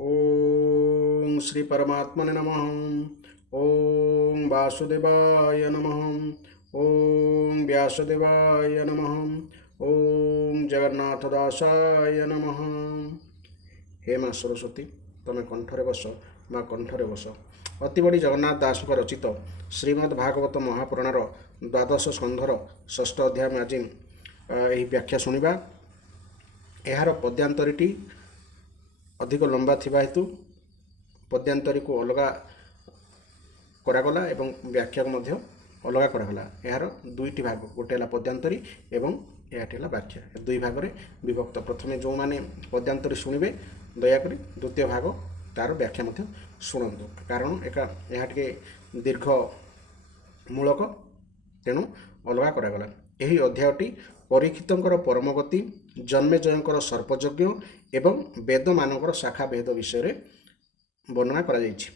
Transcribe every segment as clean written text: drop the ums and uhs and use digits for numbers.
ओम श्री परमात्मने नमः। ओम वासुदेवाय नमः। ओम व्यासदेवाय नमः। ओम जगन्नाथदासाय नमः। हे माँ सरस्वती, तमें कंठरे बस, माँ कंठरे बस। अतिबड़ी जगन्नाथ दास रचित श्रीमद् भागवत महापुराणर द्वादश स्कंधर षष्ठ अध्याय में आज यही व्याख्या शुणा। यार पद्यांतरीटी अधिक लंबा थिबा हेतु पद्यांतरी को अलग करागला एवं व्याख्या को मध्य अलग करागला। यार दुईटी भाग, गोटे है पद्यांतरी एवं यह व्याख्या, दुई भाग में विभक्त। प्रथमे जो मैंने पद्यांतरी शुणवे दयाकोरी द्वितीय भाग तार व्याख्या मध्य शुणु, कारण यह दीर्घ मूलक, तेणु अलग करागला। यही अध्यायटी परीक्षितंकर परमगति, जन्मेजयंकर सर्पयज्ञ एवं वेद मानकर शाखा वेद विषय में वर्णना करा जायछि।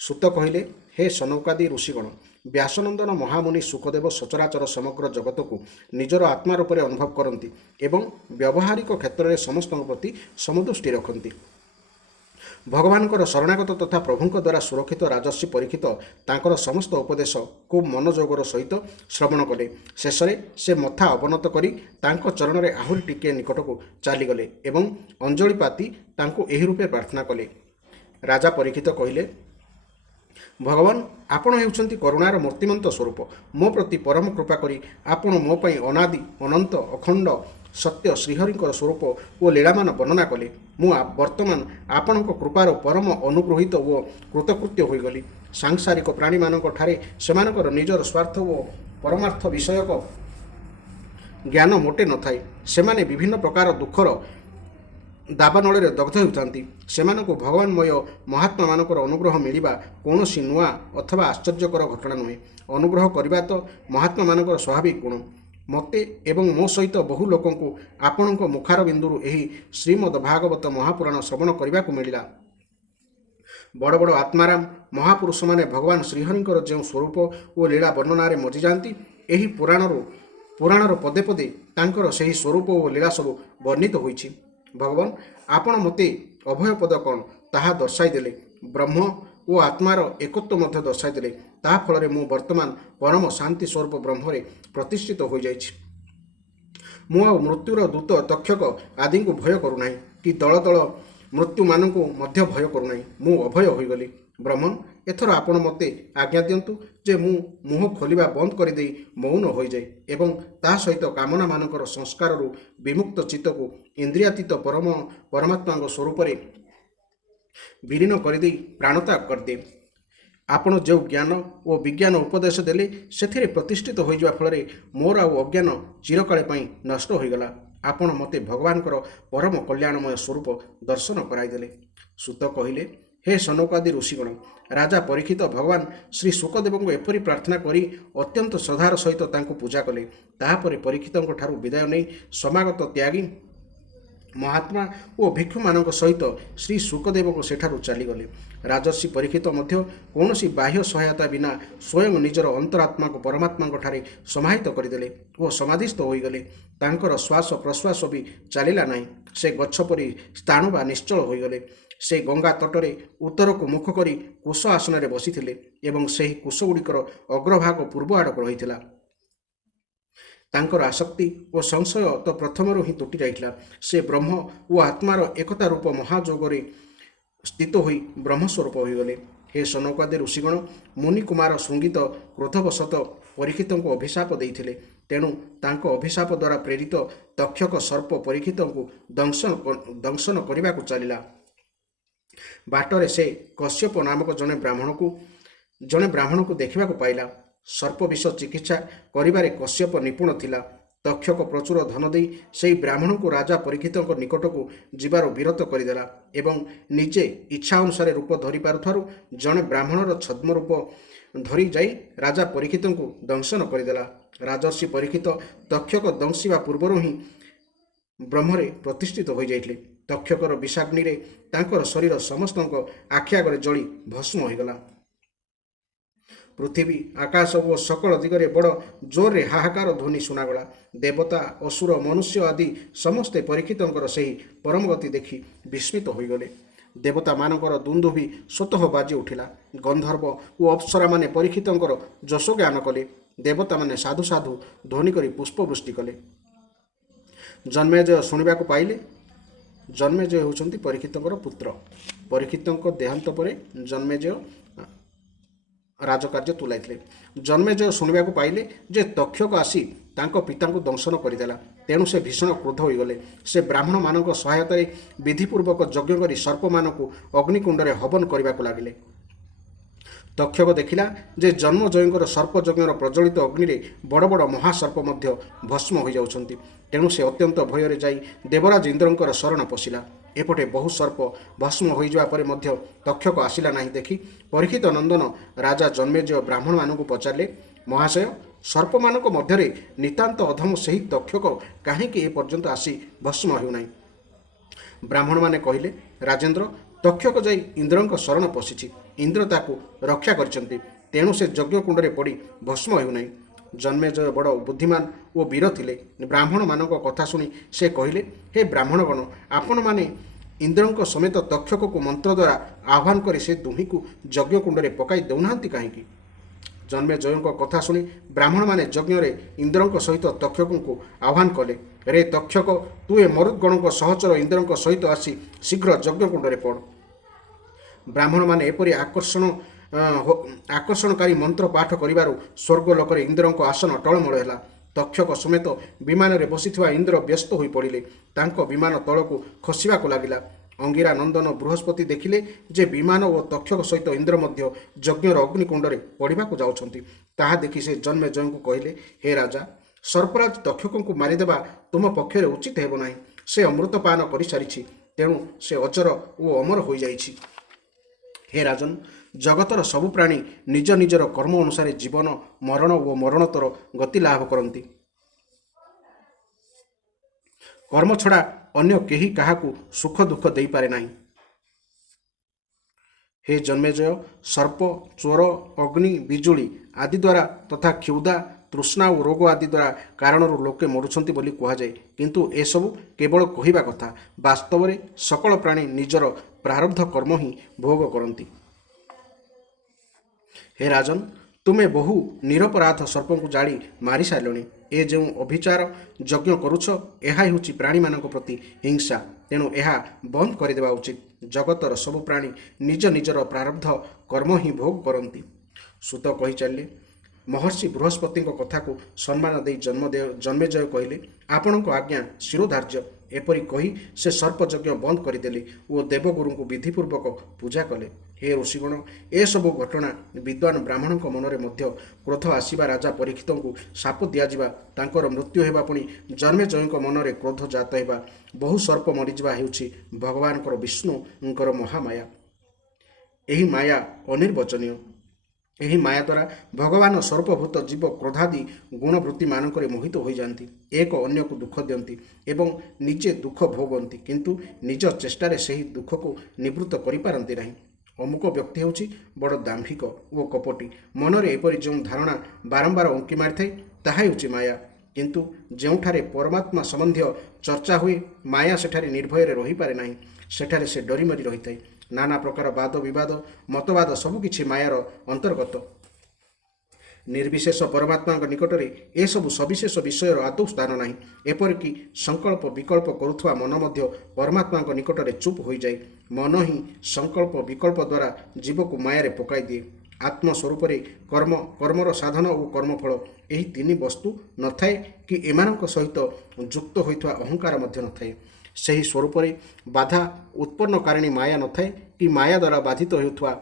सुत कहले, हे सनौकादि ऋषिगण, व्यासनंदन महामुनि सुखदेव सचराचर समग्र जगत को निजर आत्मा रूप में अनुभव करती एवं व्यावहारिक क्षेत्र में समस्त प्रति समदृष्टि रखती। भगवान शरणागत तथा प्रभु द्वारा सुरक्षित राजर्षि परीक्षित तांकर समस्त उपदेश खूब मनोजोगर सहित श्रवण कले। शेष में से मथा अवनत करी तांको चरण में आहुरी टिके निकट को चलीगले एवं अंजलि पाती तांको एही रूपे प्रार्थना कले। राजा परीक्षित कहले, भगवान आपण हेउछंती करुणार मूर्तिमंत स्वरूप। मो प्रति परम कृपा करी आपण मो पई अनादि अनंत अखंड सत्य श्रीहरिंकर स्वरूप और लीलामान वर्णना कले। मु वर्तमान आपण कृपार परम अनुग्रहित और कृतकृत्य होगली। सांसारिक प्राणी मानक ठारे सेमानकर निजर स्वार्थ और परमार्थ विषयक ज्ञान मोटे न थाए। सेमाने विभिन्न प्रकार दुखर दाबानल दग्ध होती। सेमानकु भगवानमय महात्मा मानकर अनुग्रह मिलिबा कौनसी नुआ अथवा आश्चर्यकर घटना नुहे। अनुग्रह करबा तो महात्मा मानकर स्वाभाविक गुण। मते एवं मो सहित बहु लोकंकु आपणक मुखार बिंदुरु एही श्रीमद् भागवत महापुराण श्रवण करने को मिला। बड़ बड़ आत्माराम महापुरुष माने भगवान श्रीहरिंकर जो स्वरूप और लीला वर्णन मजी जाती, एही पुराणर पदे पदे तांकर सही स्वरूप और लीला सब वर्णित होइछि। भगवान आपण मते अभय पद कौन ताहा दर्शाई देले। ब्रह्म और आत्मार एकत्व मध्य दर्शाई देले। ता फल मु वर्तमान परम शांति स्वरूप ब्रह्मरे प्रतिष्ठित हो जाइछि। मु आ मृत्युर दूत तक्षक आदि को भय करूना कि दल दल मृत्यु मानक मध्य भय करूना। मु अभय होगली। ब्रह्मन एथर आपण मते आज्ञा दिंतु जे मु मुह खोलिबा बंद कर दे मौन हो जाए एवं ता सहित कामना मानकर संस्कार विमुक्त चित्त को इंद्रियातीत परमात्मा स्वरूप विलीन कर दे प्राणत्याग करदे। आपण जो ज्ञान और विज्ञान उपदेश देले से प्रतिष्ठित हो जावा फल मोर आ अज्ञान चिरकाले पई नष्ट हो गला। आपण मते भगवानकर परम कल्याणमय स्वरूप दर्शन कराइदेले। सुत कहले, हे सनौकादि ऋषिगण, राजा परीक्षित भगवान श्री सुखदेव को एपरी प्रार्थना करी अत्यंत श्रद्धार सहित तांको पूजा कले। ताहापर परीक्षितों ठारू विदाय नहीं समागत त्यागी महात्मा और भिक्षु मानक सहित श्री सुखदेव को सेठारू चलीगले। राजर्षि परीक्षित मध्य कौनसी बाह्य सहायता बिना स्वयं निजर अंतरात्मा को परमात्मा ठारे समाहित करदेले और समाधिस्थ होगले। तांकर श्वास प्रश्वास भी चलिला नहीं। से गच्छ परी स्थाणु बा निश्चल होगले। से गंगा तटरे उत्तर को मुख करी कुश आसन में बसी एवं सही कुश गुड़िकर अग्रभाग पूर्व आड़क रही। तांकर आसक्ति और संशय तो प्रथम ही तुटी जाइथिला। से ब्रह्म और आत्मार एकता रूप महाजोगरे स्थित होई ब्रह्मस्वरूप होगले। हे सनौकादि ऋषिगण, मुनि कुमार श्रृंगित क्रोधवशत परीक्षित को अभिशाप देइथिले। तेणु तांको अभिशाप द्वारा प्रेरित तक्षक सर्प परीक्षित को दंशन करने को चलिला। बाटरे से कश्यप नामक जने ब्राह्मण को देखा पाइला। सर्प विष चिकित्सा करिबारे कश्यप निपुण थिला। तक्षक प्रचुर धन दे से ब्राह्मण को राजा परीक्षित निकट को जीवार विरत करदेला एवं निजे इच्छा अनुसार रूप धरी पारुथारु जने ब्राह्मणर छद्म रूप धरी जाई राजा परीक्षित को दंशन करदेला। राजर्षि परीक्षित तक्षक दंशिवा पूर्वर ही ब्रह्मरे प्रतिष्ठित हो जाइथिले। तक्षकर विषाग्नि रे तांकर शरीर समस्त आखि आगे जली भस्म होगला। पृथ्वी आकाश और सकल दिगरे बड़ जोर रे हाहाकार ध्वनि शुणागला। देवता असुर मनुष्य आदि समस्ते परीक्षितंकर सही परम गति देखि विस्मित होइगले। ଦେବତାମାନଙ୍କର ଦୁନ୍ଦୁଭି ସ୍ୱତଃ ବାଜି ଉଠିଲା। ଗନ୍ଧର୍ବ ଓ ଅପ୍ସରାମାନେ ପରୀକ୍ଷିତଙ୍କର ଯଶ ଜ୍ଞାନ କଲେ। ଦେବତାମାନେ ସାଧୁ ସାଧୁ ଧ୍ୱନି କରି ପୁଷ୍ପବୃଷ୍ଟି କଲେ। ଜନ୍ମେଜୟ ଶୁଣିବାକୁ ପାଇଲେ। ଜନ୍ମେଜୟ ହେଉଛନ୍ତି ପରୀକ୍ଷିତଙ୍କର ପୁତ୍ର। ପରୀକ୍ଷିତଙ୍କ ଦେହାନ୍ତ ପରେ ଜନ୍ମେଜୟ ରାଜକାର୍ଯ୍ୟ ତୁଲାଇଥିଲେ। ଜନ୍ମେଜୟ ଶୁଣିବାକୁ ପାଇଲେ ଯେ ତକ୍ଷକ ଆସି ତାଙ୍କ ପିତାଙ୍କୁ ଦଂଶନ କରିଦେଲା। ତେଣୁ ସେ ଭୀଷଣ କ୍ରୋଧ ହୋଇଗଲେ। ସେ ବ୍ରାହ୍ମଣମାନଙ୍କ ସହାୟତାରେ ବିଧିପୂର୍ବକ ଯଜ୍ଞ କରି ସର୍ପମାନଙ୍କୁ ଅଗ୍ନିକୁଣ୍ଡରେ ହବନ କରିବାକୁ ଲାଗିଲେ। ତକ୍ଷକ ଦେଖିଲା ଯେ ଜନ୍ମଜୟଙ୍କର ସର୍ପଯଜ୍ଞର ପ୍ରଜ୍ୱଳିତ ଅଗ୍ନିରେ ବଡ଼ ବଡ଼ ମହାସର୍ପ ମଧ୍ୟ ଭସ୍ମ ହୋଇଯାଉଛନ୍ତି। ତେଣୁ ସେ ଅତ୍ୟନ୍ତ ଭୟରେ ଯାଇ ଦେବରାଜ ଇନ୍ଦ୍ରଙ୍କର ଶରଣ ପଶିଲା। ଏପଟେ ବହୁ ସର୍ପ ଭସ୍ମ ହୋଇଯିବା ପରେ ମଧ୍ୟ ତକ୍ଷକ ଆସିଲା ନାହିଁ ଦେଖି ପରୀକ୍ଷିତ ନନ୍ଦନ ରାଜା ଜନ୍ମେଜୟ ବ୍ରାହ୍ମଣମାନଙ୍କୁ ପଚାରିଲେ, ମହାଶୟ, ସର୍ପମାନଙ୍କ ମଧ୍ୟରେ ନିତାନ୍ତ ଅଧମ ସେହି ତକ୍ଷକ କାହିଁକି ଏ ପର୍ଯ୍ୟନ୍ତ ଆସି ଭସ୍ମ ହେଉନାହିଁ? ବ୍ରାହ୍ମଣମାନେ କହିଲେ, ରାଜେନ୍ଦ୍ର, ତକ୍ଷକ ଯାଇ ଇନ୍ଦ୍ରଙ୍କ ଶରଣ ପଶିଛି। ଇନ୍ଦ୍ର ତାକୁ ରକ୍ଷା କରିଛନ୍ତି। ତେଣୁ ସେ ଯଜ୍ଞକୁଣ୍ଡରେ ପଡ଼ି ଭସ୍ମ ହେଉନାହିଁ। ଜନ୍ମେଜୟ ବଡ଼ ବୁଦ୍ଧିମାନ ଓ ବୀର ଥିଲେ। ବ୍ରାହ୍ମଣମାନଙ୍କ କଥା ଶୁଣି ସେ କହିଲେ, ହେ ବ୍ରାହ୍ମଣଗଣ, ଆପଣମାନେ ଇନ୍ଦ୍ରଙ୍କ ସମେତ ତକ୍ଷକକୁ ମନ୍ତ୍ର ଦ୍ୱାରା ଆହ୍ୱାନ କରି ସେ ଦୁହିଁକୁ ଯଜ୍ଞକୁଣ୍ଡରେ ପକାଇ ଦେଉନାହାନ୍ତି କାହିଁକି? ଜନ୍ମେଜୟଙ୍କ କଥା ଶୁଣି ବ୍ରାହ୍ମଣମାନେ ଯଜ୍ଞରେ ଇନ୍ଦ୍ରଙ୍କ ସହିତ ତକ୍ଷକଙ୍କୁ ଆହ୍ୱାନ କଲେ, ରେ ତକ୍ଷକ, ତୁ ଏ ମରୁଦ୍ଗଣଙ୍କ ସହଚର ଇନ୍ଦ୍ରଙ୍କ ସହିତ ଆସି ଶୀଘ୍ର ଯଜ୍ଞକୁଣ୍ଡରେ ପଡ଼। ବ୍ରାହ୍ମଣମାନେ ଏପରି ଆକର୍ଷଣକାରୀ ମନ୍ତ୍ର ପାଠ କରିବାରୁ ସ୍ୱର୍ଗଲୋକରେ ଇନ୍ଦ୍ରଙ୍କ ଆସନ ଟଳମଳ ହେଲା। ତକ୍ଷକ ସମେତ ବିମାନରେ ବସିଥିବା ଇନ୍ଦ୍ର ବ୍ୟସ୍ତ ହୋଇ ପଡ଼ିଲେ। ତାଙ୍କ ବିମାନ ତଳକୁ ଖସିବାକୁ ଲାଗିଲା। ଅଙ୍ଗିରା ନନ୍ଦନ ବୃହସ୍ପତି ଦେଖିଲେ ଯେ ବିମାନ ଓ ତକ୍ଷକ ସହିତ ଇନ୍ଦ୍ର ମଧ୍ୟ ଯଜ୍ଞର ଅଗ୍ନିକୁଣ୍ଡରେ ପଡ଼ିବାକୁ ଯାଉଛନ୍ତି। ତାହା ଦେଖି ସେ ଜନ୍ମେଜୟଙ୍କୁ କହିଲେ, ହେ ରାଜା, ସର୍ପରାଜ ତକ୍ଷକଙ୍କୁ ମାରିଦେବା ତୁମ ପକ୍ଷରେ ଉଚିତ ହେବ ନାହିଁ। ସେ ଅମୃତପାନ କରିସାରିଛି। ତେଣୁ ସେ ଅଜର ଓ ଅମର ହୋଇଯାଇଛି। ହେ ରାଜନ୍, ଜଗତର ସବୁ ପ୍ରାଣୀ ନିଜ ନିଜର କର୍ମ ଅନୁସାରେ ଜୀବନ, ମରଣ ଓ ମରଣୋତ୍ତର ଗତି ଲାଭ କରନ୍ତି। କର୍ମ ଛଡ଼ା ଅନ୍ୟ କେହି କାହାକୁ ସୁଖ ଦୁଃଖ ଦେଇପାରେ ନାହିଁ। ହେ ଜନ୍ମେଜୟ, ସର୍ପ, ଚୋର, ଅଗ୍ନି, ବିଜୁଳି ଆଦି ଦ୍ୱାରା ତଥା କ୍ଷୁଧା, ତୃଷ୍ଣା ଓ ରୋଗ ଆଦି ଦ୍ୱାରା କାରଣରୁ ଲୋକେ ମରୁଛନ୍ତି ବୋଲି କୁହାଯାଏ। କିନ୍ତୁ ଏସବୁ କେବଳ କହିବା କଥା। ବାସ୍ତବରେ ସକଳ ପ୍ରାଣୀ ନିଜର ପ୍ରାରବ୍ଧ କର୍ମ ହିଁ ଭୋଗ କରନ୍ତି। ହେ ରାଜନ୍, ତୁମେ ବହୁ ନିରପରାଧ ସର୍ପଙ୍କୁ ଜାଳି ମାରିସାରିଲଣି। ଏ ଯେଉଁ ଅଭିଚାର ଯଜ୍ଞ କରୁଛ, ଏହା ହେଉଛି ପ୍ରାଣୀମାନଙ୍କ ପ୍ରତି ହିଂସା। ତେଣୁ ଏହା ବନ୍ଦ କରିଦେବା ଉଚିତ। ଜଗତର ସବୁ ପ୍ରାଣୀ ନିଜ ନିଜର ପ୍ରାରବ୍ଧ କର୍ମ ହିଁ ଭୋଗ କରନ୍ତି। ସୂତ କହି ଚାଲିଲେ। ମହର୍ଷି ବୃହସ୍ପତିଙ୍କ କଥାକୁ ସମ୍ମାନ ଦେଇ ଜନ୍ମେଜୟ କହିଲେ, ଆପଣଙ୍କ ଆଜ୍ଞା ଶିରୋଧାର୍ଯ୍ୟ। ଏପରି କହି ସେ ସର୍ପଯଜ୍ଞ ବନ୍ଦ କରିଦେଲେ ଓ ଦେବଗୁରୁଙ୍କୁ ବିଧିପୂର୍ବକ ପୂଜା କଲେ। ହେ ଋଷିଗଣ, ଏସବୁ ଘଟଣା ବିଦ୍ୱାନ ବ୍ରାହ୍ମଣଙ୍କ ମନରେ ମଧ୍ୟ କ୍ରୋଧ ଆସିବା, ରାଜା ପରୀକ୍ଷିତଙ୍କୁ ଶାପ ଦିଆଯିବା, ତାଙ୍କର ମୃତ୍ୟୁ ହେବା, ପୁଣି ଜନ୍ମେଜୟଙ୍କ ମନରେ କ୍ରୋଧ ଜାତ ହେବା, ବହୁ ସର୍ପ ମରିଯିବା ହେଉଛି ଭଗବାନଙ୍କର ବିଷ୍ଣୁଙ୍କର ମହାମାୟା। ଏହି ମାୟା ଅନିର୍ବଚନୀୟ। ଏହି ମାୟା ଦ୍ୱାରା ଭଗବାନ ସର୍ପଭୂତ ଜୀବ କ୍ରୋଧାଦି ଗୁଣବୃତ୍ତିମାନଙ୍କରେ ମୋହିତ ହୋଇଯାନ୍ତି, ଏକ ଅନ୍ୟକୁ ଦୁଃଖ ଦିଅନ୍ତି ଏବଂ ନିଜେ ଦୁଃଖ ଭୋଗନ୍ତି, କିନ୍ତୁ ନିଜ ଚେଷ୍ଟାରେ ସେହି ଦୁଃଖକୁ ନିବୃତ୍ତ କରିପାରନ୍ତି ନାହିଁ। ଅମୁକ ବ୍ୟକ୍ତି ହେଉଛି ବଡ଼ ଦାମ୍ଭିକ ଓ କପଟୀ। ମନରେ ଏପରି ଯେଉଁ ଧାରଣା ବାରମ୍ବାର ଉଙ୍କି ମାରିଥାଏ, ତାହା ହେଉଛି ମାୟା। କିନ୍ତୁ ଯେଉଁଠାରେ ପରମାତ୍ମା ସମ୍ବନ୍ଧୀୟ ଚର୍ଚ୍ଚା ହୁଏ, ମାୟା ସେଠାରେ ନିର୍ଭୟରେ ରହିପାରେ ନାହିଁ। ସେଠାରେ ସେ ଡରିମରି ରହିଥାଏ। ନାନା ପ୍ରକାର ବାଦ ବିବାଦ, ମତବାଦ ସବୁକିଛି ମାୟାର ଅନ୍ତର୍ଗତ। ନିର୍ବିଶେଷ ପରମାତ୍ମାଙ୍କ ନିକଟରେ ଏସବୁ ସବିଶେଷ ବିଷୟର ଆଦୌ ସ୍ଥାନ ନାହିଁ। ଏପରିକି ସଂକଳ୍ପ ବିକଳ୍ପ କରୁଥିବା ମନ ମଧ୍ୟ ପରମାତ୍ମାଙ୍କ ନିକଟରେ ଚୁପ୍ ହୋଇଯାଏ। ମନ ହିଁ ସଂକଳ୍ପ ବିକଳ୍ପ ଦ୍ୱାରା ଜୀବକୁ ମାୟାରେ ପକାଇ ଦିଏ। ଆତ୍ମସ୍ୱରୂପରେ କର୍ମ, କର୍ମର ସାଧନ ଓ କର୍ମଫଳ, ଏହି ତିନି ବସ୍ତୁ ନଥାଏ କି ଏମାନଙ୍କ ସହିତ ଯୁକ୍ତ ହୋଇଥିବା ଅହଙ୍କାର ମଧ୍ୟ ନଥାଏ। ସେହି ସ୍ୱରୂପରେ ବାଧା ଉତ୍ପନ୍ନକାରିଣୀ ମାୟା ନଥାଏ କି ମାୟା ଦ୍ୱାରା ବାଧିତ ହେଉଥିବା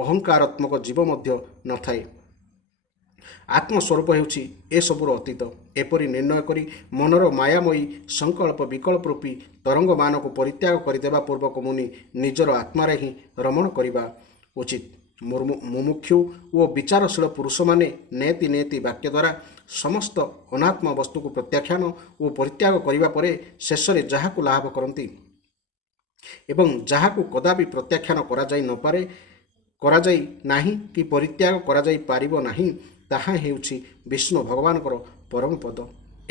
ଅହଙ୍କାରାତ୍ମକ ଜୀବ ମଧ୍ୟ ନଥାଏ। ଆତ୍ମସ୍ୱରୂପ ହେଉଛି ଏସବୁର ଅତୀତ। ଏପରି ନିର୍ଣ୍ଣୟ କରି ମନର ମାୟାମୟୀ ସଂକଳ୍ପ ବିକଳ୍ପ ରୂପୀ ତରଙ୍ଗମାନକୁ ପରିତ୍ୟାଗ କରିଦେବା ପୂର୍ବକ ମୁନି ନିଜର ଆତ୍ମାରେ ହିଁ ରମଣ କରିବା ଉଚିତ। ମୁମୁକ୍ଷୁ ଓ ବିଚାରଶୀଳ ପୁରୁଷମାନେ ନେତି ନେତି ବାକ୍ୟ ଦ୍ୱାରା ସମସ୍ତ ଅନାତ୍ମ ବସ୍ତୁକୁ ପ୍ରତ୍ୟାଖ୍ୟାନ ଓ ପରିତ୍ୟାଗ କରିବା ପରେ ଶେଷରେ ଯାହାକୁ ଲାଭ କରନ୍ତି ଏବଂ ଯାହାକୁ କଦାପି ପ୍ରତ୍ୟାଖ୍ୟାନ କରାଯାଇ ନାହିଁ କି ପରିତ୍ୟାଗ କରାଯାଇ ପାରିବ ନାହିଁ, ତାହା ହେଉଛି ବିଷ୍ଣୁ ଭଗବାନଙ୍କର ପରମ ପଦ।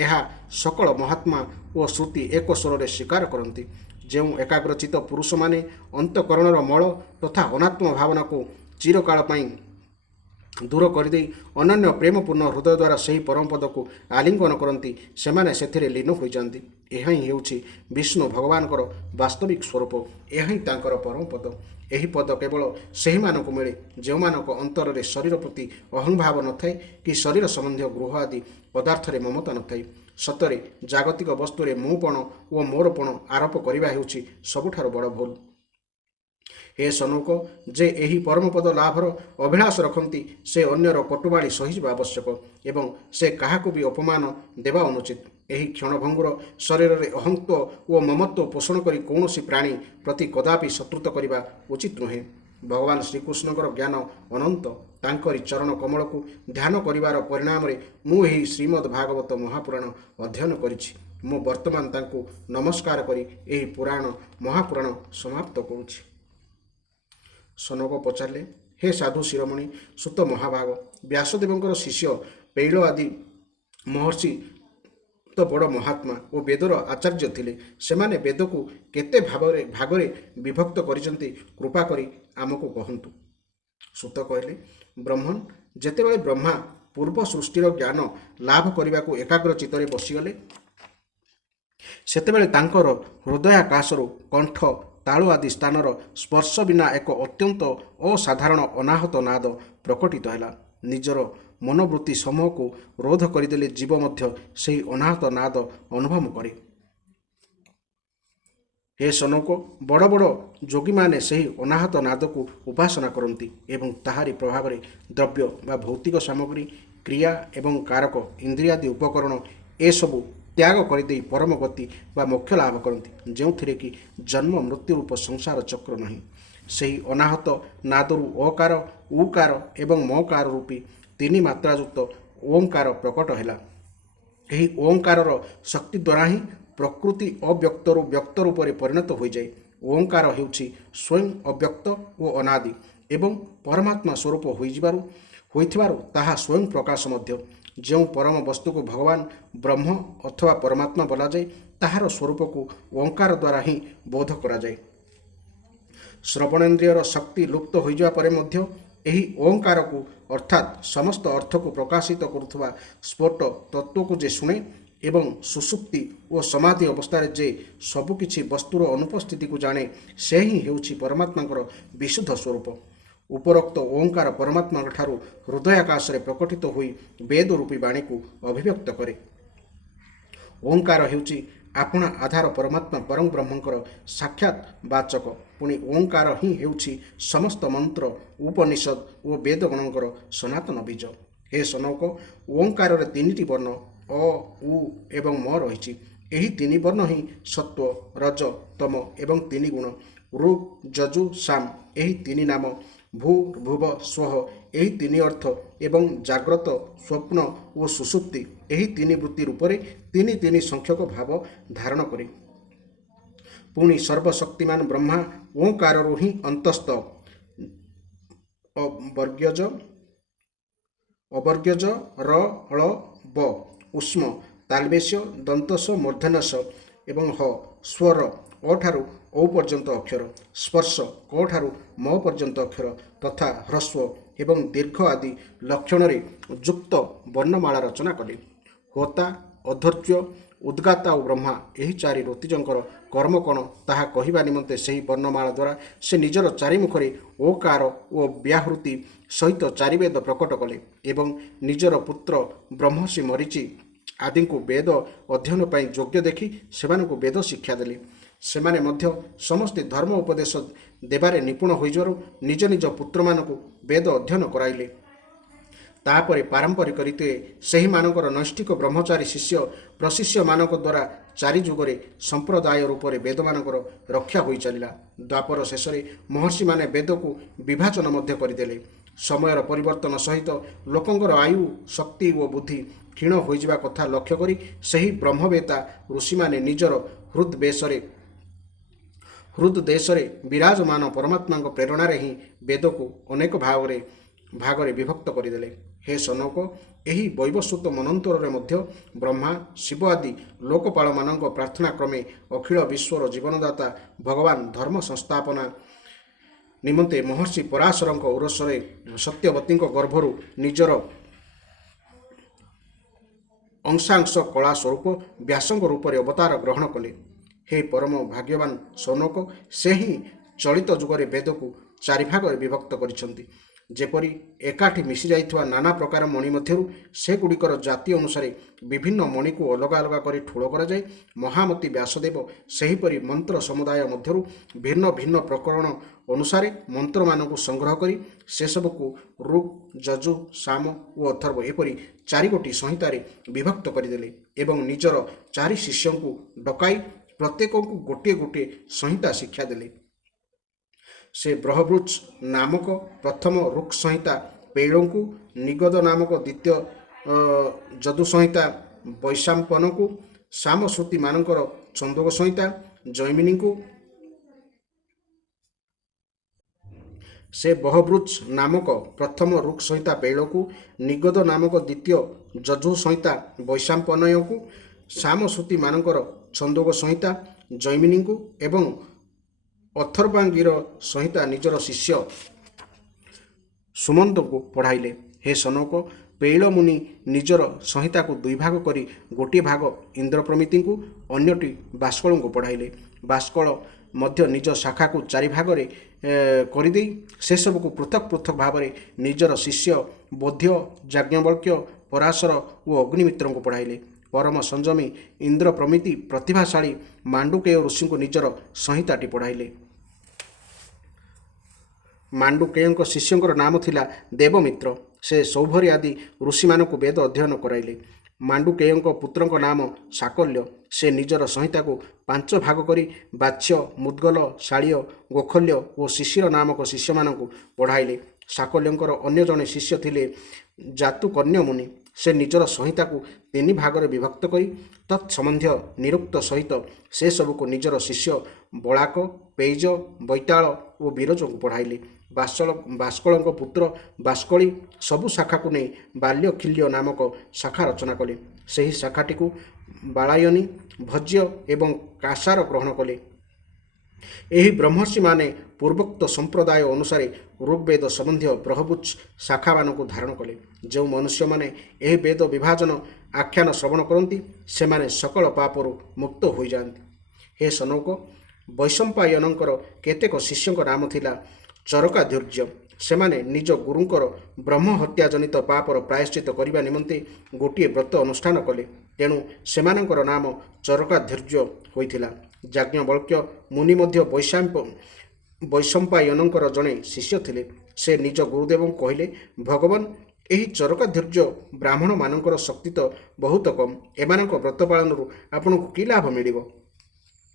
ଏହା ସକଳ ମହାତ୍ମା ଓ ଶ୍ରୁତି ଏକ ସ୍ୱରରେ ସ୍ୱୀକାର କରନ୍ତି। ଯେଉଁ ଏକାଗ୍ରଚିତ ପୁରୁଷମାନେ ଅନ୍ତଃକରଣର ମଳ ତଥା ଅନାତ୍ମ ଭାବନାକୁ ଚିରକାଳ ପାଇଁ ଦୂର କରିଦେଇ ଅନନ୍ୟ ପ୍ରେମପୂର୍ଣ୍ଣ ହୃଦୟ ଦ୍ୱାରା ସେହି ପରମପଦକୁ ଆଲିଙ୍ଗନ କରନ୍ତି, ସେମାନେ ସେଥିରେ ଲୀନ ହୋଇଯାନ୍ତି। ଏହା ହିଁ ହେଉଛି ବିଷ୍ଣୁ ଭଗବାନଙ୍କର ବାସ୍ତବିକ ସ୍ୱରୂପ। ଏହା ହିଁ ତାଙ୍କର ପରମପଦ। ଏହି ପଦ କେବଳ ସେହିମାନଙ୍କୁ ମିଳେ ଯେଉଁମାନଙ୍କ ଅନ୍ତରରେ ଶରୀର ପ୍ରତି ଅହଂଭାବ ନଥାଏ କି ଶରୀର ସମ୍ବନ୍ଧୀୟ ଗୃହ ଆଦି ପଦାର୍ଥରେ ମମତା ନଥାଏ। ସତରେ ଜାଗତିକ ବସ୍ତୁରେ ମୁଁପଣ ଓ ମୋରପଣ ଆରୋପ କରିବା ହେଉଛି ସବୁଠାରୁ ବଡ଼ ଭୁଲ। ହେ ସନୌକ, ଯେ ଏହି ପରମପଦ ଲାଭର ଅଭିଳାଷ ରଖନ୍ତି ସେ ଅନ୍ୟର କଟୁବାଳି ସହିଯିବା ଆବଶ୍ୟକ ଏବଂ ସେ କାହାକୁ ବି ଅପମାନ ଦେବା ଅନୁଚିତ। ଏହି କ୍ଷଣଭଙ୍ଗୁର ଶରୀରରେ ଅହଂତ୍ୱ ଓ ମମତ୍ୱ ପୋଷଣ କରି କୌଣସି ପ୍ରାଣୀ ପ୍ରତି କଦାପି ଶତ୍ରୁତା କରିବା ଉଚିତ ନୁହେଁ। ଭଗବାନ ଶ୍ରୀକୃଷ୍ଣଙ୍କର ଜ୍ଞାନ ଅନନ୍ତ। ତାଙ୍କରି ଚରଣ କମଳକୁ ଧ୍ୟାନ କରିବାର ପରିଣାମରେ ମୁଁ ଏହି ଶ୍ରୀମଦ୍ ଭାଗବତ ମହାପୁରାଣ ଅଧ୍ୟୟନ କରିଛି। ମୁଁ ବର୍ତ୍ତମାନ ତାଙ୍କୁ ନମସ୍କାର କରି ଏହି ମହାପୁରାଣ ସମାପ୍ତ କରୁଛି। ସନକ ପଚାରିଲେ, ହେ ସାଧୁ ଶିରୋମଣି ସୁତ ମହାଭାଗ, ବ୍ୟାସଦେବଙ୍କର ଶିଷ୍ୟ ପୈଳ ଆଦି ମହର୍ଷି ତ ବଡ଼ ମହାତ୍ମା ଓ ବେଦର ଆଚାର୍ଯ୍ୟ ଥିଲେ। ସେମାନେ ବେଦକୁ କେତେ ଭାଗରେ ବିଭକ୍ତ କରିଛନ୍ତି କୃପା କରି ଆମକୁ କହନ୍ତୁ। ସୁତ କହିଲେ, ବ୍ରହ୍ମନ୍, ଯେତେବେଳେ ବ୍ରହ୍ମା ପୂର୍ବ ସୃଷ୍ଟିର ଜ୍ଞାନ ଲାଭ କରିବାକୁ ଏକାଗ୍ର ଚିତ୍ତରେ ବସିଗଲେ, ସେତେବେଳେ ତାଙ୍କର ହୃଦୟାକାଶରୁ କଣ୍ଠ ତାଳୁ ଆଦି ସ୍ଥାନର ସ୍ପର୍ଶ ବିନା ଏକ ଅତ୍ୟନ୍ତ ଅସାଧାରଣ ଅନାହତ ନାଦ ପ୍ରକଟିତ ହେଲା। ନିଜର ମନୋବୃତ୍ତି ସମୂହକୁ ରୋଧ କରିଦେଲେ ଜୀବ ମଧ୍ୟ ସେହି ଅନାହତ ନାଦ ଅନୁଭବ କରେ। ହେ ସନକ, ବଡ଼ ବଡ଼ ଯୋଗୀମାନେ ସେହି ଅନାହତ ନାଦକୁ ଉପାସନା କରନ୍ତି ଏବଂ ତାହାରି ପ୍ରଭାବରେ ଦ୍ରବ୍ୟ ବା ଭୌତିକ ସାମଗ୍ରୀ, କ୍ରିୟା ଏବଂ କାରକ, ଇନ୍ଦ୍ରିୟାଦି ଉପକରଣ ଏସବୁ ତ୍ୟାଗ କରିଦେଇ ପରମ ଗତି ବା ମୋକ୍ଷ ଲାଭ କରନ୍ତି, ଯେଉଁଥିରେ କି ଜନ୍ମ ମୃତ୍ୟୁ ରୂପ ସଂସାର ଚକ୍ର ନାହିଁ। ସେହି ଅନାହତ ନାଦରୁ ଅକାର, ଉକାର ଏବଂ ମକାର ରୂପୀ ତିନି ମାତ୍ରାଯୁକ୍ତ ଓଁକାର ପ୍ରକଟ ହେଲା। ଏହି ଓଁକାରର ଶକ୍ତି ଦ୍ୱାରା ହିଁ ପ୍ରକୃତି ଅବ୍ୟକ୍ତରୁ ବ୍ୟକ୍ତ ରୂପରେ ପରିଣତ ହୋଇଯାଏ। ଓଁକାର ହେଉଛି ସ୍ୱୟଂ ଅବ୍ୟକ୍ତ ଓ ଅନାଦି ଏବଂ ପରମାତ୍ମା ସ୍ୱରୂପ ହୋଇଥିବାରୁ ତାହା ସ୍ୱୟଂ ପ୍ରକାଶ ମଧ୍ୟ। ଯେଉଁ ପରମ ବସ୍ତୁକୁ ଭଗବାନ ବ୍ରହ୍ମ ଅଥବା ପରମାତ୍ମା ବୋଲାଯାଏ, ତାହାର ସ୍ୱରୂପକୁ ଓଁକାର ଦ୍ୱାରା ହିଁ ବୋଧ କରାଯାଏ। ଶ୍ରବଣେନ୍ଦ୍ରିୟର ଶକ୍ତି ଲୁପ୍ତ ହୋଇଯିବା ପରେ ମଧ୍ୟ ଏହି ଓଁକାରକୁ ଅର୍ଥାତ୍ ସମସ୍ତ ଅର୍ଥକୁ ପ୍ରକାଶିତ କରୁଥିବା ସ୍ଫୋଟ ତତ୍ତ୍ୱକୁ ଯେ ଶୁଣେ ଏବଂ ସୁଷୁପ୍ତି ଓ ସମାଧି ଅବସ୍ଥାରେ ଯେ ସବୁକିଛି ବସ୍ତୁର ଅନୁପସ୍ଥିତିକୁ ଜାଣେ, ସେ ହିଁ ହେଉଛି ପରମାତ୍ମାଙ୍କର ବିଶୁଦ୍ଧ ସ୍ୱରୂପ। ଉପରୋକ୍ତ ଓଁକାର ପରମାତ୍ମାଙ୍କ ଠାରୁ ହୃଦୟାକାଶରେ ପ୍ରକଟିତ ହୋଇ ବେଦ ରୂପୀ ବାଣୀକୁ ଅଭିବ୍ୟକ୍ତ କରେ। ଓଁକାର ହେଉଛି ଆପଣା ଆଧାର ପରମାତ୍ମା ପରଂ ବ୍ରହ୍ମଙ୍କର ସାକ୍ଷାତ ବାଚକ। ପୁଣି ଓଁକାର ହିଁ ହେଉଛି ସମସ୍ତ ମନ୍ତ୍ର, ଉପନିଷଦ ଓ ବେଦଗଣଙ୍କର ସନାତନ ବୀଜ। ହେ ସନକ, ଓଁକାରରେ ତିନିଟି ବର୍ଣ୍ଣ ଅ, ଉ ଏବଂ ମ ରହିଛି। ଏହି ତିନି ବର୍ଣ୍ଣ ହିଁ ସତ୍ୱ, ରଜ, ତମ ଏବଂ ତିନି ଗୁଣ। ଋକ୍, ଯଜୁ, ସାମ ଏହି ତିନି ନାମ, ଭୂ, ଭୁବ, ସ୍ୱଃ ଏହି ତିନି ଅର୍ଥ ଏବଂ ଜାଗ୍ରତ, ସ୍ୱପ୍ନ ଓ ସୁଷୁପ୍ତି ଏହି ତିନି ବୃତ୍ତି ରୂପରେ ତିନି ତିନି ସଂଖ୍ୟକ ଭାବ ଧାରଣ କରେ। ପୁଣି ସର୍ବଶକ୍ତିମାନ ବ୍ରହ୍ମା ଓଁକାରରୁ ହିଁ ଅନ୍ତସ୍ଥ ଅବର୍ଗ୍ୟଜ ର ଳ ବ ଉଷ୍ମ ତାଲବେଶ୍ୟ ଦନ୍ତସ ମୂର୍ଧନ୍ୟସ ଏବଂ ହ ସ୍ୱର ଅ ଠାରୁ ଔ ପର୍ଯ୍ୟନ୍ତ ଅକ୍ଷର, ସ୍ପର୍ଶ କ ଠାରୁ ମ ପର୍ଯ୍ୟନ୍ତ ଅକ୍ଷର ତଥା ହ୍ରସ୍ୱ ଏବଂ ଦୀର୍ଘ ଆଦି ଲକ୍ଷଣରେ ଯୁକ୍ତ ବର୍ଣ୍ଣମାଳା ରଚନା କଲେ। ହୋତା, ଅଧୈର୍ଯ୍ୟ, ଉଦ୍ଗାତା ଓ ବ୍ରହ୍ମା ଏହି ଚାରି ଋତୁଜଙ୍କର କର୍ମ କ'ଣ ତାହା କହିବା ନିମନ୍ତେ ସେହି ବର୍ଣ୍ଣମାଳା ଦ୍ୱାରା ସେ ନିଜର ଚାରିମୁଖରେ ଓକାର ଓ ବ୍ୟାହୃତି ସହିତ ଚାରିବେଦ ପ୍ରକଟ କଲେ ଏବଂ ନିଜର ପୁତ୍ର ବ୍ରହ୍ମର୍ଷି ମରିଚି ଆଦିଙ୍କୁ ବେଦ ଅଧ୍ୟୟନ ପାଇଁ ଯୋଗ୍ୟ ଦେଖି ସେମାନଙ୍କୁ ବେଦ ଶିକ୍ଷା ଦେଲେ। ସେମାନେ ମଧ୍ୟ ସମସ୍ତେ ଧର୍ମ ଉପଦେଶ ଦେବାରେ ନିପୁଣ ହୋଇଯିବାରୁ ନିଜ ନିଜ ପୁତ୍ରମାନଙ୍କୁ ବେଦ ଅଧ୍ୟୟନ କରାଇଲେ। ତାପରେ ପାରମ୍ପରିକ ରୀତିରେ ସେହିମାନଙ୍କର ନୈଷ୍ଠିକ ବ୍ରହ୍ମଚାରୀ ଶିଷ୍ୟ ପ୍ରଶିଷ୍ୟମାନଙ୍କ ଦ୍ୱାରା ଚାରି ଯୁଗରେ ସମ୍ପ୍ରଦାୟ ରୂପରେ ବେଦମାନଙ୍କର ରକ୍ଷା ହୋଇ ଚାଲିଲା। ଦ୍ୱାପର ଶେଷରେ ମହର୍ଷିମାନେ ବେଦକୁ ବିଭାଜନ ମଧ୍ୟ କରିଦେଲେ। ସମୟର ପରିବର୍ତ୍ତନ ସହିତ ଲୋକଙ୍କର ଆୟୁ, ଶକ୍ତି ଓ ବୁଦ୍ଧି କ୍ଷୀଣ ହୋଇଯିବା କଥା ଲକ୍ଷ୍ୟ କରି ସେହି ବ୍ରହ୍ମବେତା ଋଷିମାନେ ନିଜର ହୃଦ୍ ଦେଶରେ ବିରାଜମାନ ପରମାତ୍ମାଙ୍କ ପ୍ରେରଣାରେ ହିଁ ବେଦକୁ ଅନେକ ଭାବରେ ଭାଗରେ ବିଭକ୍ତ କରିଦେଲେ। ହେ ସନକ, ଏହି ବୈବସ୍ୱତ ମନନ୍ତରରେ ମଧ୍ୟ ବ୍ରହ୍ମା, ଶିବ ଆଦି ଲୋକପାଳମାନଙ୍କ ପ୍ରାର୍ଥନା କ୍ରମେ ଅଖିଳ ବିଶ୍ୱର ଜୀବନଦାତା ଭଗବାନ ଧର୍ମ ସଂସ୍ଥାପନା ନିମନ୍ତେ ମହର୍ଷି ପରାଶରଙ୍କ ଉରସରେ ସତ୍ୟବତୀଙ୍କ ଗର୍ଭରୁ ନିଜର ଅଂଶାଂଶ କଳା ସ୍ୱରୂପ ବ୍ୟାସଙ୍କ ରୂପରେ ଅବତାର ଗ୍ରହଣ କଲେ। ହେ ପରମ ଭାଗ୍ୟବାନ ସୌନକ, ସେ ହିଁ ଚଳିତ ଯୁଗରେ ବେଦକୁ ଚାରିଭାଗରେ ବିଭକ୍ତ କରିଛନ୍ତି। ଯେପରି ଏକାଠି ମିଶିଯାଇଥିବା ନାନା ପ୍ରକାର ମଣି ମଧ୍ୟରୁ ସେଗୁଡ଼ିକର ଜାତି ଅନୁସାରେ ବିଭିନ୍ନ ମଣିକୁ ଅଲଗା ଅଲଗା କରି ଠୁଳ କରାଯାଏ, ମହାମତି ବ୍ୟାସଦେବ ସେହିପରି ମନ୍ତ୍ର ସମୁଦାୟ ମଧ୍ୟରୁ ଭିନ୍ନ ଭିନ୍ନ ପ୍ରକରଣ ଅନୁସାରେ ମନ୍ତ୍ରମାନଙ୍କୁ ସଂଗ୍ରହ କରି ସେସବୁକୁ ଋକ୍, ଯଜୁ, ସାମ ଓ ଅଥର୍ବ ଏପରି 4ଗୋଟି ସଂହିତାରେ ବିଭକ୍ତ କରିଦେଲେ ଏବଂ ନିଜର 4 ଶିଷ୍ୟଙ୍କୁ ଡକାଇ ପ୍ରତ୍ୟେକଙ୍କୁ ଗୋଟିଏ ଗୋଟିଏ ସଂହିତା ଶିକ୍ଷା ଦେଲେ। ସେ ବ୍ରହବୃଚ ନାମକ ପ୍ରଥମ ଋକ୍ ସଂହିତା ପୈଳଙ୍କୁ, ନିଗଦ ନାମକ ଦ୍ୱିତୀୟ ଯଦୁ ସଂହିତା ବୈଶାମ୍ପନଙ୍କୁ, ସାମଶ୍ରୁତିମାନଙ୍କର ଛନ୍ଦୋଗ ସଂହିତା ଜୈମିନୀଙ୍କୁ, ସେ ବହବୃଚ ନାମକ ପ୍ରଥମ ଋକ୍ ସଂହିତା ପୈଳକୁ, ନିଗଦ ନାମକ ଦ୍ୱିତୀୟ ଯଜୁ ସଂହିତା ବୈଶାମ୍ପନୟଙ୍କୁ, ସାମଶ୍ରୁତିମାନଙ୍କର ଛନ୍ଦୋଗ ସଂହିତା ଜୈମିନୀଙ୍କୁ ଏବଂ ଅଥର୍ବାଙ୍ଗୀର ସଂହିତା ନିଜର ଶିଷ୍ୟ ସୁମନ୍ତଙ୍କୁ ପଢ଼ାଇଲେ। ହେ ସନକ, ପୈଳ ମୁନି ନିଜର ସଂହିତାକୁ 2 ଭାଗ କରି ଗୋଟିଏ ଭାଗ ଇନ୍ଦ୍ରପ୍ରମିତିଙ୍କୁ, ଅନ୍ୟଟି ବାଷ୍କଳଙ୍କୁ ପଢ଼ାଇଲେ। ବାଷ୍କଳ ମଧ୍ୟ ନିଜ ଶାଖାକୁ 4 ଭାଗରେ କରିଦେଇ ସେସବୁକୁ ପୃଥକ ପୃଥକ ଭାବରେ ନିଜର ଶିଷ୍ୟ ବୋଧ୍ୟ, ଯାଜ୍ଞବଲ୍କ୍ୟ, ପରାଶର ଓ ଅଗ୍ନିମିତ୍ରଙ୍କୁ ପଢ଼ାଇଲେ। ପରମ ସଂଯମୀ ଇନ୍ଦ୍ରପ୍ରମିତି ପ୍ରତିଭାଶାଳୀ ମାଣ୍ଡୁକେୟ ଋଷିଙ୍କୁ ନିଜର ସଂହିତାଟି ପଢ଼ାଇଲେ। ମାଣ୍ଡୁକେୟଙ୍କ ଶିଷ୍ୟଙ୍କର ନାମ ଥିଲା ଦେବମିତ୍ର। ସେ ସୌଭରୀ ଆଦି ଋଷିମାନଙ୍କୁ ବେଦ ଅଧ୍ୟୟନ କରାଇଲେ। ମାଣ୍ଡୁକେୟଙ୍କ ପୁତ୍ରଙ୍କ ନାମ ସାକଲ୍ୟ। ସେ ନିଜର ସଂହିତାକୁ 5 ଭାଗ କରି ବାଚ୍ୟ, ମୁଦ୍ଗଲ, ଶାଳୀୟ, ଗୋଖଲ୍ୟ ଓ ଶିଶିର ନାମକ ଶିଷ୍ୟମାନଙ୍କୁ ପଢ଼ାଇଲେ। ସାକଲ୍ୟଙ୍କର ଅନ୍ୟ ଜଣେ ଶିଷ୍ୟ ଥିଲେ ଜାତୁକର୍ଣ୍ଣ୍ୟ ମୁନି। ସେ ନିଜର ସଂହିତାକୁ 3 ଭାଗରେ ବିଭକ୍ତ କରି ତତ୍ସମ୍ବନ୍ଧୀୟ ନିରୁକ୍ତ ସହିତ ସେସବୁକୁ ନିଜର ଶିଷ୍ୟ ବଳାକ, ପୈଜ, ବୈତାଳ ଓ ବିରଜଙ୍କୁ ପଢ଼ାଇଲେ। ବାଷ୍କଳଙ୍କ ପୁତ୍ର ବାଷ୍କଳୀ ସବୁ ଶାଖାକୁ ନେଇ ବାଲ୍ୟଖିଲ୍ୟ ନାମକ ଶାଖା ରଚନା କଲେ। ସେହି ଶାଖାଟିକୁ ବାଳାୟନୀ, ଭଜ୍ୟ ଏବଂ କାସାର ଗ୍ରହଣ କଲେ। ଏହି ବ୍ରହ୍ମର୍ଷିମାନେ ପୂର୍ବୋକ୍ତ ସମ୍ପ୍ରଦାୟ ଅନୁସାରେ ଋଗ୍ବେଦ ସମ୍ବନ୍ଧୀୟ ବୃହବୁଚ ଶାଖାମାନଙ୍କୁ ଧାରଣ କଲେ। ଯେଉଁ ମନୁଷ୍ୟମାନେ ଏହି ବେଦ ବିଭାଜନ ଆଖ୍ୟାନ ଶ୍ରବଣ କରନ୍ତି ସେମାନେ ସକଳ ପାପରୁ ମୁକ୍ତ ହୋଇଯାଆନ୍ତି। ହେ ସନୌକ, ବୈଶମ୍ପାୟନଙ୍କର କେତେକ ଶିଷ୍ୟଙ୍କ ନାମ ଥିଲା ଚରକାଧୈର୍ଯ୍ୟ। ସେମାନେ ନିଜ ଗୁରୁଙ୍କର ବ୍ରହ୍ମହତ୍ୟାଜନିତ ପାପର ପ୍ରାୟଶ୍ଚିତ କରିବା ନିମନ୍ତେ ଗୋଟିଏ ବ୍ରତ ଅନୁଷ୍ଠାନ କଲେ। ତେଣୁ ସେମାନଙ୍କର ନାମ ଚରକାଧୈର୍ଯ୍ୟ ହୋଇଥିଲା। ଯାଜ୍ଞବଲ୍କ୍ୟ ମୁନି ମଧ୍ୟ ବୈଶମ୍ପାୟନଙ୍କର ଜଣେ ଶିଷ୍ୟ ଥିଲେ। ସେ ନିଜ ଗୁରୁଦେବଙ୍କୁ କହିଲେ, ଭଗବାନ, ଏହି ଚରକାଧୈର୍ଯ୍ୟ ବ୍ରାହ୍ମଣମାନଙ୍କର ଶକ୍ତି ତ ବହୁତ କମ୍। ଏମାନଙ୍କ ବ୍ରତ ପାଳନରୁ ଆପଣଙ୍କୁ କି ଲାଭ ମିଳିବ?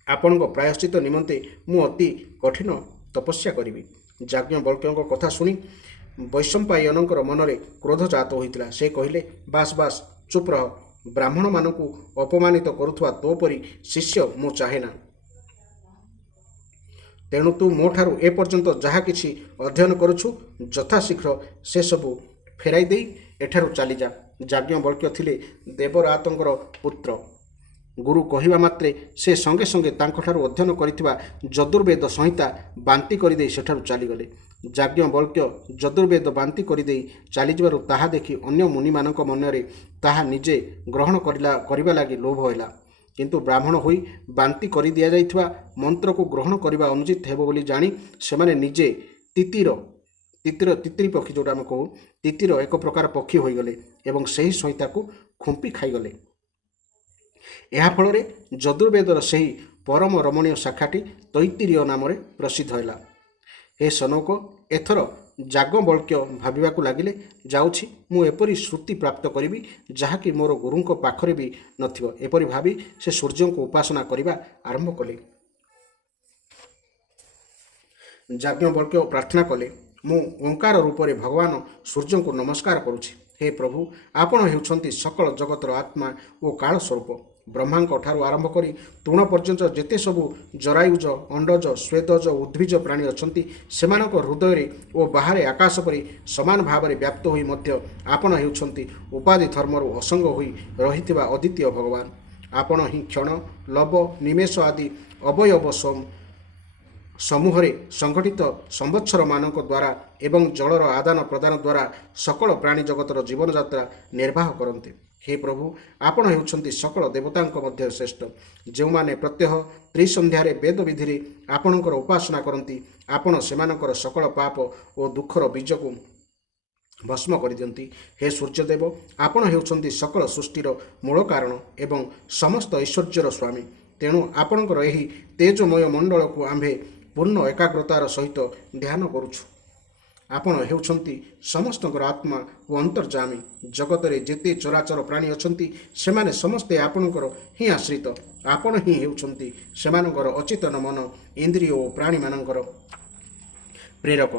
ଆପଣଙ୍କ ପ୍ରାୟଶ୍ଚିତ ନିମନ୍ତେ ମୁଁ ଅତି କଠିନ ତପସ୍ୟା କରିବି। ଯାଜ୍ଞବଲ୍କ୍ୟଙ୍କ କଥା ଶୁଣି ବୈଶମ୍ପାୟନଙ୍କର ମନରେ କ୍ରୋଧ ଜାତ ହୋଇଥିଲା। ସେ କହିଲେ, ବାସ୍ ବାସ୍, ଚୁପ୍ ରହ। ବ୍ରାହ୍ମଣମାନଙ୍କୁ ଅପମାନିତ କରୁଥିବା ତୋ ପରି ଶିଷ୍ୟ ମୁଁ ଚାହେଁନା। ତେଣୁ ତୁ ମୋ ଠାରୁ ଏପର୍ଯ୍ୟନ୍ତ ଯାହା କିଛି ଅଧ୍ୟୟନ କରୁଛୁ ଯଥାଶୀଘ୍ର ସେସବୁ ଫେରାଇ ଦେଇ ଏଠାରୁ ଚାଲିଯା। ଯାଜ୍ଞବଲ୍କ୍ୟ ଥିଲେ ଦେବରାତଙ୍କର ପୁତ୍ର। ଗୁରୁ କହିବା ମାତ୍ରେ ସେ ସଙ୍ଗେ ସଙ୍ଗେ ତାଙ୍କଠାରୁ ଅଧ୍ୟୟନ କରିଥିବା ଯଦୁର୍ବେଦ ସଂହିତା ବାନ୍ତି କରିଦେଇ ସେଠାରୁ ଚାଲିଗଲେ। ଯାଜ୍ଞବଲ୍କ୍ୟ ଯଦୁର୍ବେଦ ବାନ୍ତି କରିଦେଇ ଚାଲିଯିବାରୁ ତାହା ଦେଖି ଅନ୍ୟ ମୁନିମାନଙ୍କ ମନରେ ତାହା ନିଜେ ଗ୍ରହଣ କରିବା ଲାଗି ଲୋଭ ହେଲା। କିନ୍ତୁ ବ୍ରାହ୍ମଣ ହୋଇ ବାନ୍ତି କରିଦିଆଯାଇଥିବା ମନ୍ତ୍ରକୁ ଗ୍ରହଣ କରିବା ଅନୁଚିତ ହେବ ବୋଲି ଜାଣି ସେମାନେ ନିଜେ ତିତିର ପକ୍ଷୀ ଯେଉଁଟା ଆମେ କହୁ, ତିତିର ଏକ ପ୍ରକାର ପକ୍ଷୀ ହୋଇଗଲେ ଏବଂ ସେହି ସଂହିତାକୁ ଖୁମ୍ପି ଖାଇଗଲେ। ଏହାଫଳରେ ଯଦୁର୍ବେଦର ସେହି ପରମ ରମଣୀୟ ଶାଖାଟି ତୈତ୍ତିରୀୟ ନାମରେ ପ୍ରସିଦ୍ଧ ହେଲା। ହେ ସନୌକ, ଏଥର ଯାଜ୍ଞବଲ୍କ୍ୟ ଭାବିବାକୁ ଲାଗିଲେ, ଯାଉଛି ମୁଁ ଏପରି ଶ୍ରୁତି ପ୍ରାପ୍ତ କରିବି ଯାହାକି ମୋର ଗୁରୁଙ୍କ ପାଖରେ ବି ନଥିବ। ଏପରି ଭାବି ସେ ସୂର୍ଯ୍ୟଙ୍କୁ ଉପାସନା କରିବା ଆରମ୍ଭ କଲେ। ଯାଜ୍ଞବଲ୍କ୍ୟ ପ୍ରାର୍ଥନା କଲେ, ମୁଁ ଓଙ୍କାର ରୂପରେ ଭଗବାନ ସୂର୍ଯ୍ୟଙ୍କୁ ନମସ୍କାର କରୁଛି। ହେ ପ୍ରଭୁ, ଆପଣ ହେଉଛନ୍ତି ସକଳ ଜଗତର ଆତ୍ମା ଓ କାଳ ସ୍ୱରୂପ। ବ୍ରହ୍ମାଙ୍କ ଠାରୁ ଆରମ୍ଭ କରି ତୃଣ ପର୍ଯ୍ୟନ୍ତ ଯେତେ ସବୁ ଜରାୟୁଜ, ଅଣ୍ଡଜ, ସ୍ୱେଦଜ, ଉଦ୍ଭିଜ ପ୍ରାଣୀ ଅଛନ୍ତି ସେମାନଙ୍କ ହୃଦୟରେ ଓ ବାହାରେ ଆକାଶ ପରି ସମାନ ଭାବରେ ବ୍ୟାପ୍ତ ହୋଇ ମଧ୍ୟ ଆପଣ ହେଉଛନ୍ତି ଉପାଧି ଧର୍ମରୁ ଅସଙ୍ଗ ହୋଇ ରହିଥିବା ଅଦ୍ୱିତୀୟ ଭଗବାନ। ଆପଣ ହିଁ କ୍ଷଣ, ଲବ, ନିମେଷ ଆଦି ଅବୟବ ସମୂହରେ ସଂଗଠିତ ସମ୍ବତ୍ସରମାନଙ୍କ ଦ୍ୱାରା ଏବଂ ଜଳର ଆଦାନ ପ୍ରଦାନ ଦ୍ୱାରା ସକଳ ପ୍ରାଣୀ ଜଗତର ଜୀବନଯାତ୍ରା ନିର୍ବାହ କରନ୍ତି। ହେ ପ୍ରଭୁ, ଆପଣ ହେଉଛନ୍ତି ସକଳ ଦେବତାଙ୍କ ମଧ୍ୟରେ ଶ୍ରେଷ୍ଠ, ଯେଉଁମାନେ ପ୍ରତ୍ୟହ ତ୍ରିସନ୍ଧ୍ୟାରେ ବେଦବିଧିରେ ଆପଣଙ୍କର ଉପାସନା କରନ୍ତି। ଆପଣ ସେମାନଙ୍କର ସକଳ ପାପ ଓ ଦୁଃଖର ବୀଜକୁ ଭସ୍ମ କରିଦିଅନ୍ତି। ହେ ସୂର୍ଯ୍ୟଦେବ, ଆପଣ ହେଉଛନ୍ତି ସକଳ ସୃଷ୍ଟିର ମୂଳ କାରଣ ଏବଂ ସମସ୍ତ ଐଶ୍ୱର୍ଯ୍ୟର ସ୍ୱାମୀ। ତେଣୁ ଆପଣଙ୍କର ଏହି ତେଜମୟ ମଣ୍ଡଳକୁ ଆମ୍ଭେ ପୂର୍ଣ୍ଣ ଏକାଗ୍ରତାର ସହିତ ଧ୍ୟାନ କରୁଛୁ। ଆପଣ ହେଉଛନ୍ତି ସମସ୍ତଙ୍କର ଆତ୍ମା ଓ ଅନ୍ତର୍ଯାମୀ। ଜଗତରେ ଯେତେ ଚରାଚର ପ୍ରାଣୀ ଅଛନ୍ତି ସେମାନେ ସମସ୍ତେ ଆପଣଙ୍କର ହିଁ ଆଶ୍ରିତ। ଆପଣ ହିଁ ହେଉଛନ୍ତି ସେମାନଙ୍କର ଅଚେତନ ମନ, ଇନ୍ଦ୍ରିୟ ଓ ପ୍ରାଣୀମାନଙ୍କର ପ୍ରେରକ।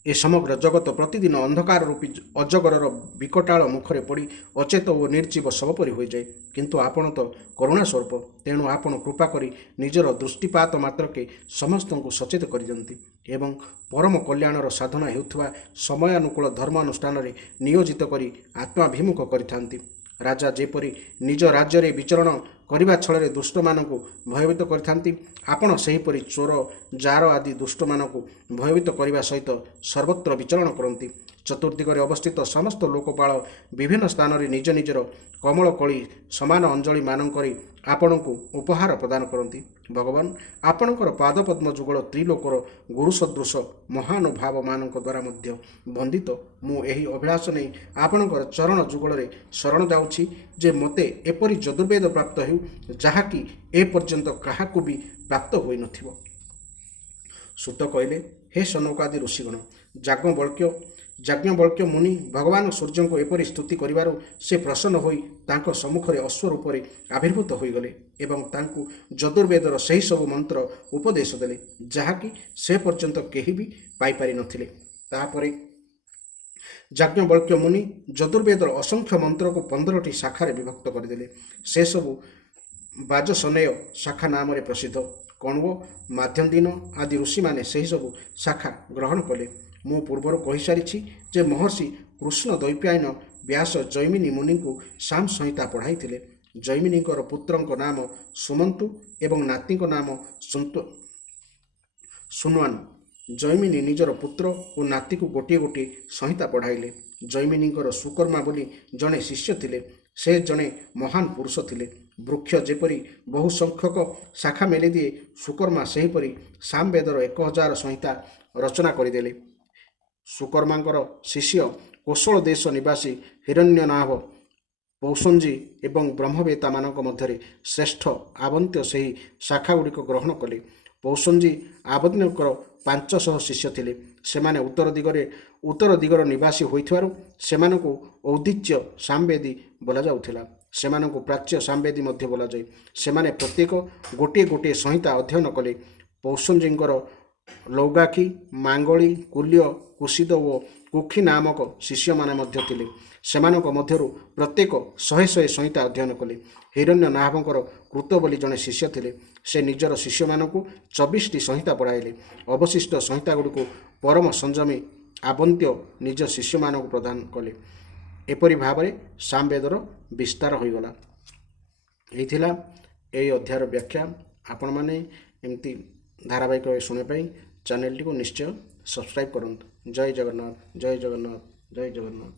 ଏ ସମଗ୍ର ଜଗତ ପ୍ରତିଦିନ ଅନ୍ଧକାର ରୂପୀ ଅଜଗରର ବିକଟାଳ ମୁଖରେ ପଡ଼ି ଅଚେତ ଓ ନିର୍ଜୀବ ଶବ ପରି ହୋଇଯାଏ। କିନ୍ତୁ ଆପଣ ତ କରୁଣା ସ୍ୱରୂପ, ତେଣୁ ଆପଣ କୃପା କରି ନିଜର ଦୃଷ୍ଟିପାତ ମାତ୍ରକେ ସମସ୍ତଙ୍କୁ ସଚେତ କରିଦିଅନ୍ତି ଏବଂ ପରମ କଲ୍ୟାଣର ସାଧନା ହେଉଥିବା ସମୟାନୁକୂଳ ଧର୍ମାନୁଷ୍ଠାନରେ ନିୟୋଜିତ କରି ଆତ୍ମାଭିମୁଖ କରିଥାନ୍ତି। ରାଜା ଯେପରି ନିଜ ରାଜ୍ୟରେ ବିଚରଣ କରିବା ଛଳରେ ଦୁଷ୍ଟମାନଙ୍କୁ ଭୟଭୀତ କରିଥାନ୍ତି, ଆପଣ ସେହିପରି ଚୋର, ଜାର ଆଦି ଦୁଷ୍ଟମାନଙ୍କୁ ଭୟଭୀତ କରିବା ସହିତ ସର୍ବତ୍ର ବିଚରଣ କରନ୍ତି। ଚତୁର୍ଦିଗରେ ଅବସ୍ଥିତ ସମସ୍ତ ଲୋକପାଳ ବିଭିନ୍ନ ସ୍ଥାନରେ ନିଜ ନିଜର କମଳ କଳି ସମାନ ଅଞ୍ଜଳିମାନଙ୍କରେ ଆପଣଙ୍କୁ ଉପହାର ପ୍ରଦାନ କରନ୍ତି। ଭଗବାନ, ଆପଣଙ୍କର ପାଦପଦ୍ମ ଯୁଗଳ ତ୍ରିଲୋକର ଗୁରୁ ସଦୃଶ ମହାନୁଭାବମାନଙ୍କ ଦ୍ୱାରା ମଧ୍ୟ ବନ୍ଦିତ ମୁଁ ଏହି ଅଭିଳାଷ ନେଇ ଆପଣଙ୍କର ଚରଣ ଯୁଗଳରେ ଶରଣ ଯାଉଛି ଯେ ମୋତେ ଏପରି ଯଦୁର୍ବେଦ ପ୍ରାପ୍ତ ହେଉ ଯାହାକି ଏପର୍ଯ୍ୟନ୍ତ କାହାକୁ ବି ପ୍ରାପ୍ତ ହୋଇନଥିବ। ସୂତ କହିଲେ, ହେ ସନକାଦି ଋଷିଗଣ, ଯାଜ୍ଞବଲ୍କ୍ୟ ମୁନି ଭଗବାନ ସୂର୍ଯ୍ୟଙ୍କୁ ଏପରି ସ୍ତୁତି କରିବାରୁ ସେ ପ୍ରସନ୍ନ ହୋଇ ତାଙ୍କ ସମ୍ମୁଖରେ ଅଶ୍ଵ ରୂପରେ ଆବିର୍ଭୂତ ହୋଇଗଲେ ଏବଂ ତାଙ୍କୁ ଯଦୁର୍ବେଦର ସେହି ସବୁ ମନ୍ତ୍ର ଉପଦେଶ ଦେଲେ ଯାହାକି ସେ ପର୍ଯ୍ୟନ୍ତ କେହି ବି ପାଇପାରିନଥିଲେ। ତାପରେ ଯାଜ୍ଞବଲ୍କ୍ୟ ମୁନି ଯଦୁର୍ବେଦର ଅସଂଖ୍ୟ ମନ୍ତ୍ରକୁ 15ଟି ଶାଖାରେ ବିଭକ୍ତ କରିଦେଲେ। ସେସବୁ ବାଜସନେୟ ଶାଖା ନାମରେ ପ୍ରସିଦ୍ଧ। କଣ୍ୱ, ମାଧ୍ୟନ୍ଦିନ ଆଦି ଋଷିମାନେ ସେହିସବୁ ଶାଖା ଗ୍ରହଣ କଲେ। ମୁଁ ପୂର୍ବରୁ କହିସାରିଛି ଯେ ମହର୍ଷି କୃଷ୍ଣ ଦୈପାୟନ ବ୍ୟାସ ଜୈମିନୀ ମୁନିଙ୍କୁ ସାମ ସଂହିତା ପଢ଼ାଇଥିଲେ। ଜୈମିନୀଙ୍କର ପୁତ୍ରଙ୍କ ନାମ ସୁମନ୍ତୁ ଏବଂ ନାତିଙ୍କ ନାମ ସୁନ୍ୱାନ। ଜୈମିନୀ ନିଜର ପୁତ୍ର ଓ ନାତିକୁ ଗୋଟିଏ ଗୋଟିଏ ସଂହିତା ପଢ଼ାଇଲେ। ଜୈମିନୀଙ୍କର ସୁକର୍ମା ବୋଲି ଜଣେ ଶିଷ୍ୟ ଥିଲେ। ସେ ଜଣେ ମହାନ ପୁରୁଷ ଥିଲେ। ବୃକ୍ଷ ଯେପରି ବହୁ ସଂଖ୍ୟକ ଶାଖା ମେଲିଦିଏ, ସୁକର୍ମା ସେହିପରି ସାମବେଦର 1000 ସଂହିତା ରଚନା କରିଦେଲେ। ସୁକର୍ମାଙ୍କର ଶିଷ୍ୟ କୋଶଳ ଦେଶ ନିବାସୀ ହିରଣ୍ୟନାଭ, ପୌସଞ୍ଜି ଏବଂ ବ୍ରହ୍ମବେତାମାନଙ୍କ ମଧ୍ୟରେ ଶ୍ରେଷ୍ଠ ଆବନ୍ତ୍ୟ ସେହି ଶାଖାଗୁଡ଼ିକ ଗ୍ରହଣ କଲେ। ପୌସଞ୍ଜି ଆବନ୍ତ୍ୟଙ୍କର 500 ଶିଷ୍ୟ ଥିଲେ। ସେମାନେ ଉତ୍ତର ଦିଗର ନିବାସୀ ହୋଇଥିବାରୁ ସେମାନଙ୍କୁ ଔଦିଚ୍ୟ ସାମବେଦୀ ବୋଲାଯାଉଥିଲା। ସେମାନଙ୍କୁ ପ୍ରାଚ୍ୟ ସାମବେଦୀ ମଧ୍ୟ ବୋଲାଯାଏ। ସେମାନେ ପ୍ରତ୍ୟେକ ଗୋଟିଏ ଗୋଟିଏ ସଂହିତା ଅଧ୍ୟୟନ କଲେ। ପୌସଞ୍ଜିଙ୍କର ଲୌଗାଖି, ମାଙ୍ଗଳି, କୁଲ୍ୟ, କୁସିଦ ଓ କୁକ୍ଷି ନାମକ ଶିଷ୍ୟମାନେ ମଧ୍ୟ ଥିଲେ। ସେମାନଙ୍କ ମଧ୍ୟରୁ ପ୍ରତ୍ୟେକ 100 ସଂହିତା ଅଧ୍ୟୟନ କଲେ। ହିରଣ୍ୟନାଭଙ୍କର କୃତ ବୋଲି ଜଣେ ଶିଷ୍ୟ ଥିଲେ। ସେ ନିଜର ଶିଷ୍ୟମାନଙ୍କୁ 24ଟି ସଂହିତା ପଢ଼ାଇଲେ। ଅବଶିଷ୍ଟ ସଂହିତାଗୁଡ଼ିକୁ ପରମ ସଂଯମୀ ଆବନ୍ତ୍ୟ ନିଜ ଶିଷ୍ୟମାନଙ୍କୁ ପ୍ରଦାନ କଲେ। ଏପରି ଭାବରେ ସାମବେଦର ବିସ୍ତାର ହୋଇଗଲା। ଏହି ଥିଲା ଏହି ଅଧ୍ୟାୟର ବ୍ୟାଖ୍ୟା। ଆପଣମାନେ ଏମିତି ଧାରାବାହିକ ଶୁଣିବା ପାଇଁ ଚ୍ୟାନେଲଟିକୁ ନିଶ୍ଚୟ ସବସ୍କ୍ରାଇବ୍ କରନ୍ତୁ। ଜୟ ଜଗନ୍ନାଥ, ଜୟ ଜଗନ୍ନାଥ, ଜୟ ଜଗନ୍ନାଥ।